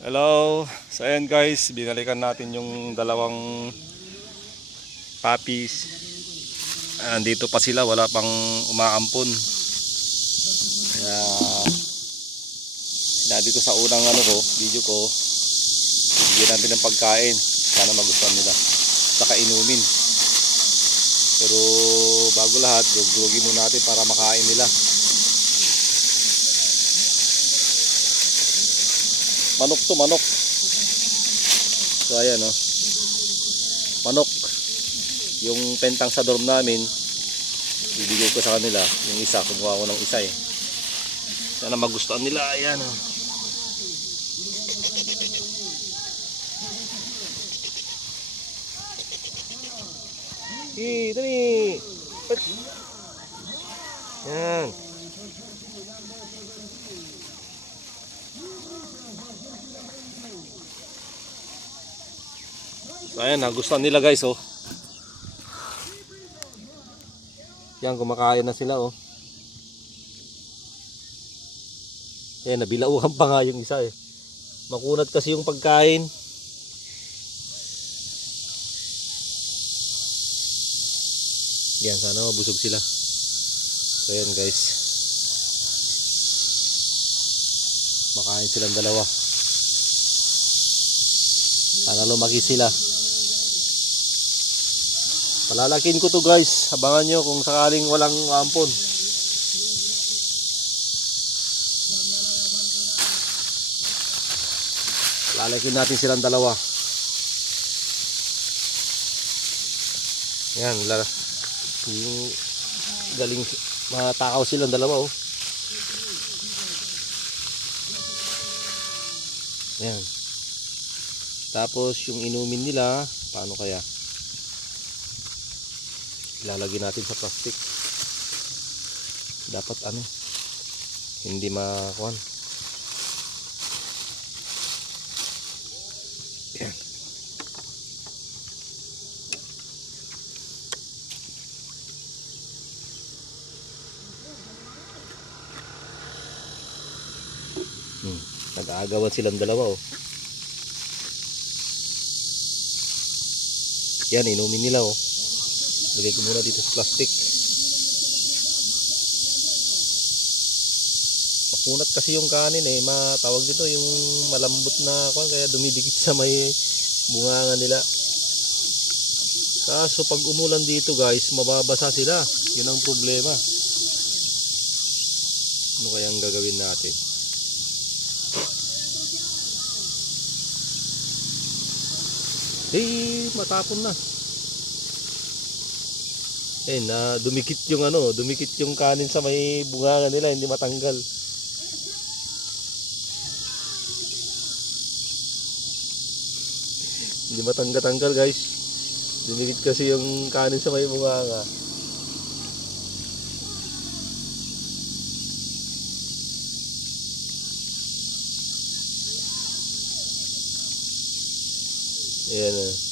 Hello. So ayan guys, binalikan natin yung dalawang puppies. Andito pa sila, wala pang umaampon. Kaya sinabi ko sa unang video ko, bibigyan natin ng pagkain. Sana magustuhan nila. Saka inumin. Pero bago lahat, dugdugin muna natin para makain nila. Manok to, manok. So ayan manok. Yung pentang sa dorm namin, ibigay ko sa kanila. Yung isa, kumuha ko ng isa Sana magustuhan nila. Ayan dali. Yan. So ayan, nagustuhan nila guys Yan, kumakain na sila Ayan, nabilauhan pa nga yung isa Makunat kasi yung pagkain. Yan, sana mabusog sila. So ayan guys, makain silang dalawa. Sana lumaki sila. Palalakin ko to guys. Abangan nyo kung sakaling walang ampon. Palalakin natin silang dalawa. Yan, yung galing matakaw silang dalawa Yan. Tapos yung inumin nila, paano kaya? Ilalagay natin sa plastic. Dapat hindi makuhan. Yan. Nag-aagawan silang dalawa Yan, inumin nila Lagay ko muna dito sa plastic. Makunat kasi yung kanin matawag dito yung malambot na kaya dumidikit sa may bunganga nila. Kaso pag umulan dito guys, mababasa sila. Yun ang problema. Ano kayang gagawin natin? Matapon na. Dumikit yung dumikit yung kanin sa may bunganga nila, hindi matanggal. Hindi matanggal guys. Dumikit kasi yung kanin sa may bunganga. Ayan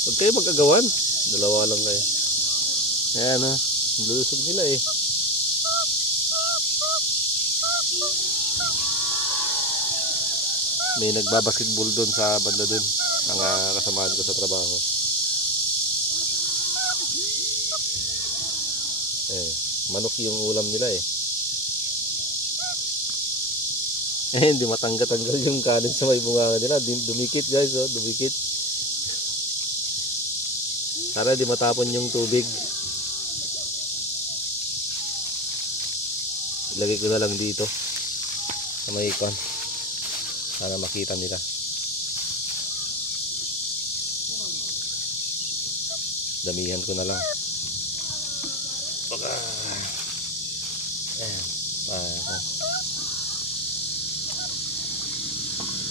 Huwag kayo mag-agawan. Dalawa lang kayo. Ayan lulusog nila May nagbabasketball doon sa banda doon. Mga kasamaan ko sa trabaho. Manok yung ulam nila hindi matanggal yung kanin sa may bunganga nila. Dumikit guys dumikit. Para di matapon yung tubig. Ilagay ko na lang dito sa may ikon para makita nila. Damihan ko na lang.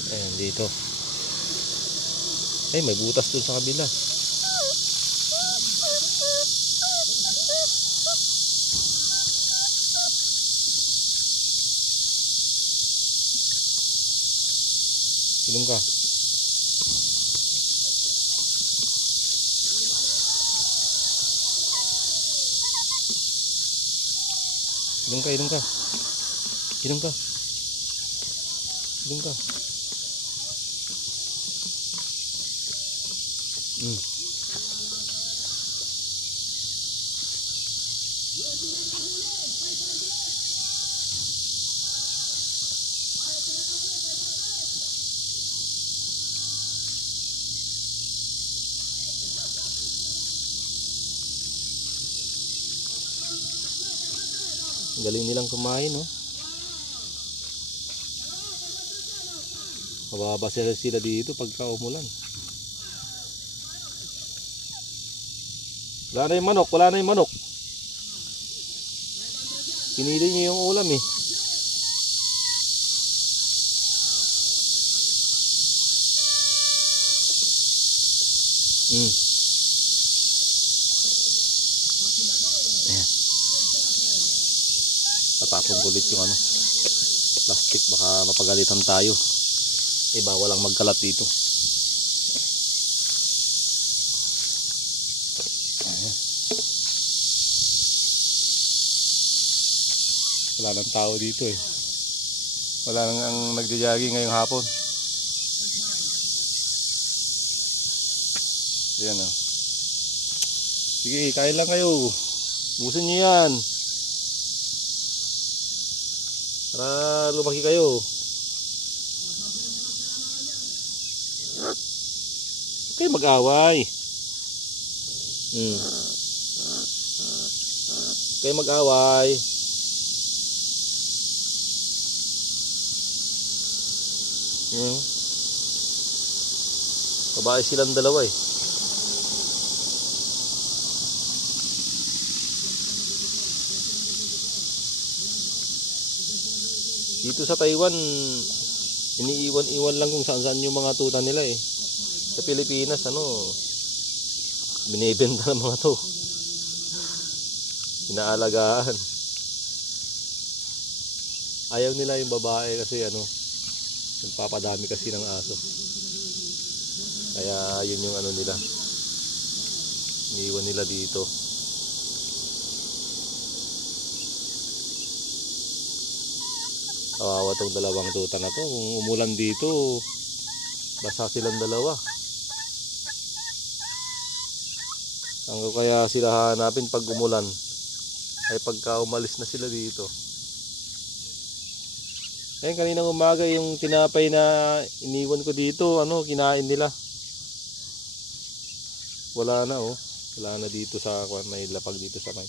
Ayan dito. May butas dun sa kabila. Inom ka. Inom ka, inom ka. Inom ka. Inom ka. Mm. Galing nilang kumain, no? Mababa sila dito pagka umulan. Wala na yung manok, wala na yung manok. Pinili niyo yung ulam eh. Mm. Ayan. Tatapon ko ulit yung ano, plastic, baka mapagalitan tayo. Eh bawal ang magkalat dito. Ayan. Wala nang tao dito eh. Wala nang ang nagja-jogging ngayong hapon. Ayan ah. Sige, kain lang kayo. Busin nyo yan. Para lumaki kayo. Huwag kayo mag-away. Huwag kayo mag-away. Babae silang dalawa eh. Dito sa Taiwan, iniiwan-iwan lang kung saan-saan yung mga tuta nila eh. Sa Pilipinas, binibenta ng mga to. Inaalagaan. Ayaw nila yung babae kasi nagpapadami kasi ng aso. Kaya yun yung nila. Iniiwan nila dito. Kawawa tong dalawang tuta na to. Kung umulan dito, basa silang dalawa. Ang kaya sila hanapin pag umulan ay pagka umalis na sila dito. Ayun, kaninang umaga yung tinapay na iniwan ko dito, kinain nila. Wala na oh. Wala na dito sa may lapag dito sa may.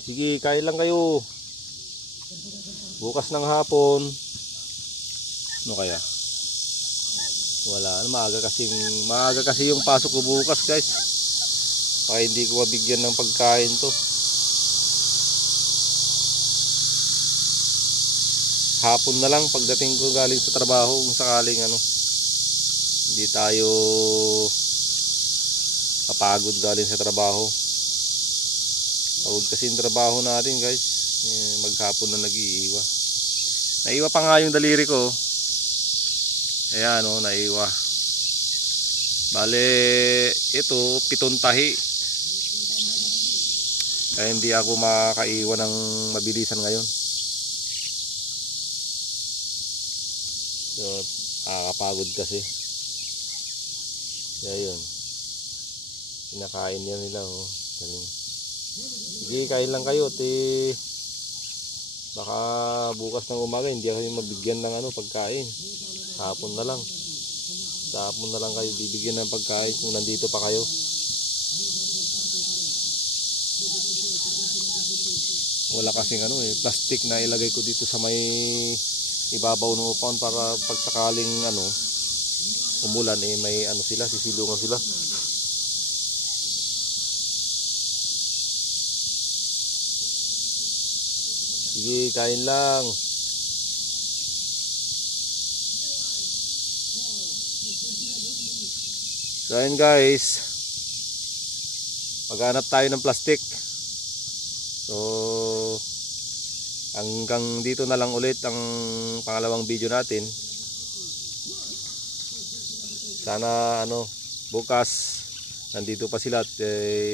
Sige, kain lang kayo. Bukas ng hapon. Ano kaya? Wala, maaga kasi yung pasok ko bukas, guys. Baka hindi ko mabigyan ng pagkain to. Hapon na lang pagdating ko galing sa trabaho kung sakaling hindi tayo kapagod galing sa trabaho. Pagod kasi yung trabaho natin, guys. Maghapon na nag-iiwa. Naiwa pa nga yung daliri ko. Ayan naiwa. Bale, ito 7 tahi. Kaya hindi ako makakaiwa ng mabilisan ngayon. So, nakakapagod kasi. Kaya yun. Kinakain yan nila Galing. Sige, kain lang kayo. Baka bukas ng umaga hindi ako mabigyan ng pagkain. Hapon na lang. Sa hapon na lang kayo bibigyan ng pagkain kung nandito pa kayo. Wala kasing plastic na ilagay ko dito sa may ibabaw ng upahan para pag sakaling umulan may sila, sisilungan sila. Sige, kain lang. So ayun, guys, maghanap tayo ng plastic. So hanggang dito na lang ulit ang pangalawang video natin. Sana bukas nandito pa sila at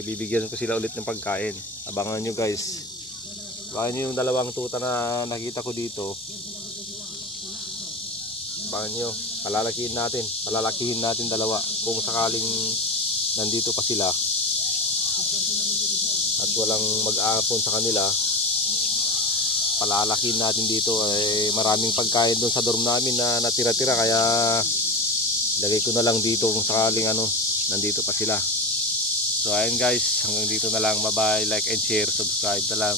bibigyan ko sila ulit ng pagkain. Abangan nyo guys. Abangan nyo yung dalawang tuta na nakita ko dito. Abangan nyo. Palalakihin natin dalawa kung sakaling nandito pa sila at walang mag-aapon sa kanila. Palalakihin natin dito. Maraming pagkain doon sa dorm namin na natira-tira, kaya lagay ko na lang dito kung sakaling nandito pa sila. So ayun guys, hanggang dito na lang. Bye bye, like and share, subscribe na lang.